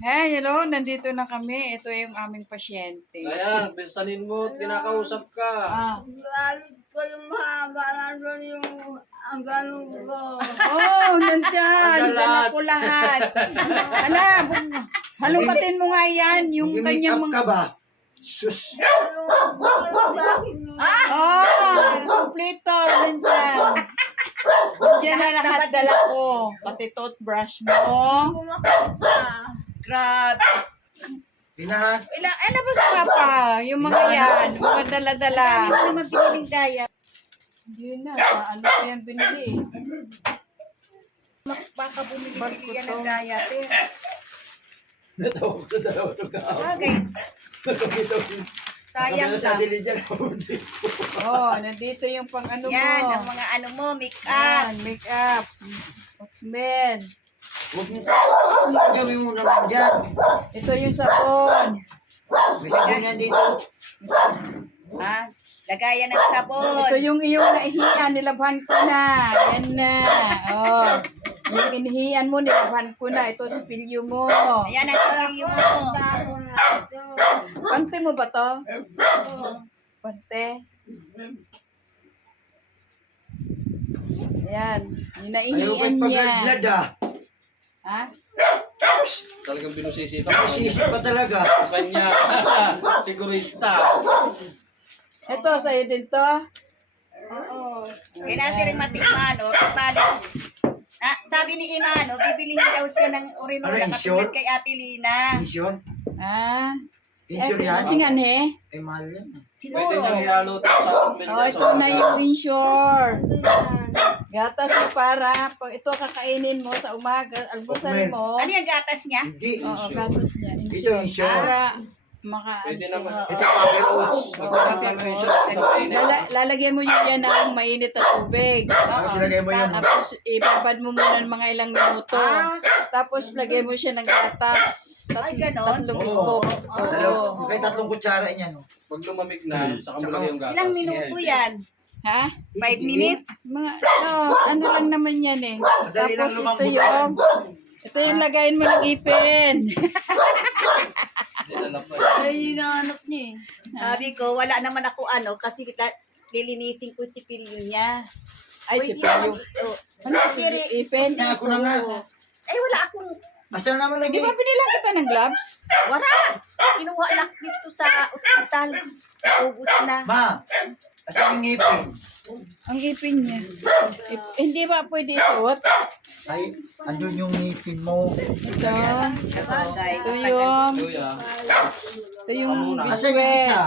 Hey, hello, nandito na kami. Ito yung aming pasyente. Ayan, pinsanin mo at kinakausap ka. Galit ko yung mahaba na doon yung ang ganun ko. Oh, nandyan. Nandyan Dala lahat. ko lahat. Hala, halungkatin mo nga yan. Yung kanyang Mag-make up ka ba? Sus! Oh, kompleto. Nandyan. Nandyan na lahat dala ko. Pati toothbrush mo. Grabe. Pinahan. Labas ka pa. Yung mga yan. Mga dala-dala. Hindi mo naman piniling daya. Hindi na. Sa ano pa yan binili? Baka bumili yan ng daya. Natawa ko dalawa ito ka. Bagay. Sayang Sa lang. dili dyan. Oh, nandito yung pang ano Yan, mo. ang mga ano mo, make up. Yan, make up. Men. Huwag mo gawin mo naman dyan. Ito yung sabon. May sabon yan dito. Ha? Lagayan ng sabon. Ito yung iyong naihian, nilabhan ko na. Yan na. Oh. Yung inihian mo, nilabhan ko na. Ito si pilyo mo. Ayan ang tingin mo. Pante mo ba to? Pante. Yan. Yung Ayaw naihian ko'y niya. pag-aglad ah. Ha? Talagang binusisi Sisip pa talaga. Kanya, sigurista. Ito, sa'yo din to. Oo. Kailangan si rin matikmano. Sabi ni Imano, bibili niya daw siya ng urinola Ano, insure? katulad kay Ate Lina. Insure? Ah. Insure yan? Kasi nga, ne? Eh, mahal yan. Pwede nang ialot sa Oh, ito na yung insure. Gatas mo para, pag ito kakainin mo sa umaga, almusal Okmen. mo. Ano yung gatas niya? Hindi. Oo, gatas niya. Ito Insure. insure. Para Pwede naman. Ito paper oats. Magkakapermission sa mainit. Lalagyan mo yun yan ng mainit na tubig. Tapos ilagay mo yun. Tapos ibabad mo muna ng mga ilang minuto. Ah. Tapos lagyan mo siya ng gatas. Ay, ganon? Tatlong Oo. scoop. Dalawa. Kahit 3 kutsara yan. oh. Pag lumamig na, saka mo lagay yung gatas. Ilang minuto yan? Ha? 5 minutes? Mga, ano lang naman yan eh. Madali lang Tapos lumambot. ito yung lagayin mo ng ipin. Dinala pa. Ay, hinahanap niya Sabi ko, wala naman ako kasi lilinisin ko si pilyo niya. Ay, si Payo. Ano si ipin? Kaya ako na nga. Ay, wala akong, Asa naman Di lagi? ba pinilang kita ng gloves? wala. Kinuha lang dito sa ospital. Naubos na. Ma, asa yung ngipin? Ang ipin niya. Hindi ba pwede isuot? Ay, andun yung ngipin mo. Ito. Sabagay. Ito yung, Kuya, ito yung Asa yung isa?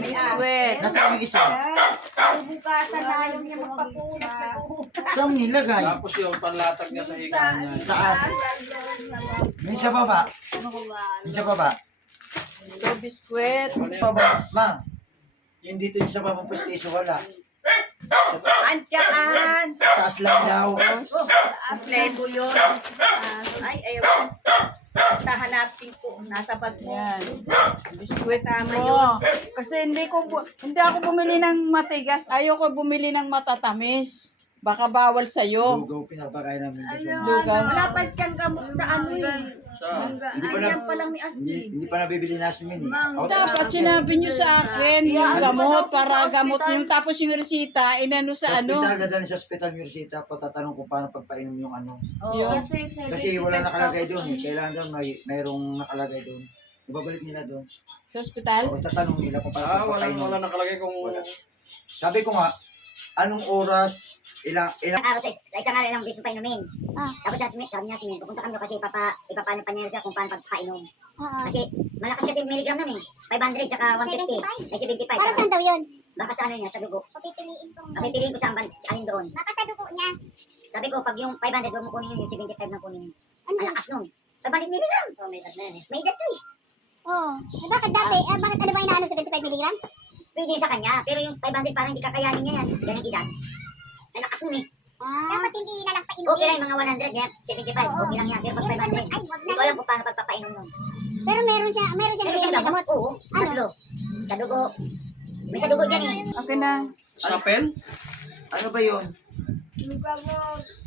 biskwet. Nasaan yung isa? Bukasan na ayaw niya magpapunat na Saan nilagay? tapos yung panlatag niya sa higaan niya. Taas. Yung sa baba. Yung sa baba. Ito biskwet. Baba. Ma, yung dito yung sa baba pustiso wala. Andiyan. Taas lang daw. Plebo yun. Ay, ayaw. Tahanapin ko. Nasa bag mo. Yan. Biskwet mo. Kasi hindi ako bumili ng matigas. Ayoko bumili ng matatamis. Baka bawal sa'yo. Lugaw pinapakain namin. Lugaw. Wala pa siyang gamot na ano eh. Sa, Hindi pa na, Andiyan pa lang ni Ashley. hindi pa nabibili na si Min. Tapos at sinabi nyo sa akin yung gamot para gamot yung tapos yung resita inano Sa sa ano. ospital, dadalhin sa ospital yung resita, patatanong kung paano pagpainom yung ano. Yun. Kasi wala nakalagay doon eh. Kailangan doon mayroong nakalagay doon. Ibabalik nila doon. Sa ospital? O tatanong nila kung paano wala pagpapainom. nakalagay kung Sabi ko nga, anong oras, ilang araw sa isang araw lang bisong painumin. Tapos sabi niya si Min, pupunta kami kasi ipapano pa niya siya kung paano pagpainom. Kasi malakas kasi milligram nun eh. 500 tsaka 150. Ay 75. Para saan daw yun? Baka sa ano niya, sa dugo. Papipiliin kong Pipiliin ko sa alin doon. baka sa dugo niya. Sabi ko, pag yung 500, huwag mo kunin yun, yung 75 na kunin yun. Ano Ang yun? lakas nun. 500 milligram. So, may edad na yan eh. May edad to eh. Oo. Bakit dati? Bakit ano ba inaano 75 mg? Pwede yun sa kanya, pero yung 500 parang hindi kakayanin niya yan. Ganyan edad. Ang lakas nun eh. Dapat hindi na lang painumin. Okay lang yung mga 100 yan, 75. Okay lang yan. Pero pag 500, Ay, wag hindi na. ko alam kung paano pagpapainom nun. Pero meron siya Pero nilagyan siya ng gamot. Oo, tatlo. Sa dugo. May sa dugo dyan eh. Okay na. sa pen? ano ba yun?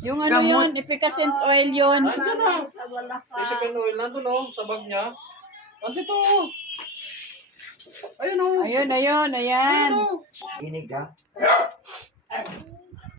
Yung ano yun, efficacent oil yun. Nandun na. May second oil. Nandun o. Sa bag niya. Nandito o. Ayun o. Ayun, ayan. Ayun o. Inig ka.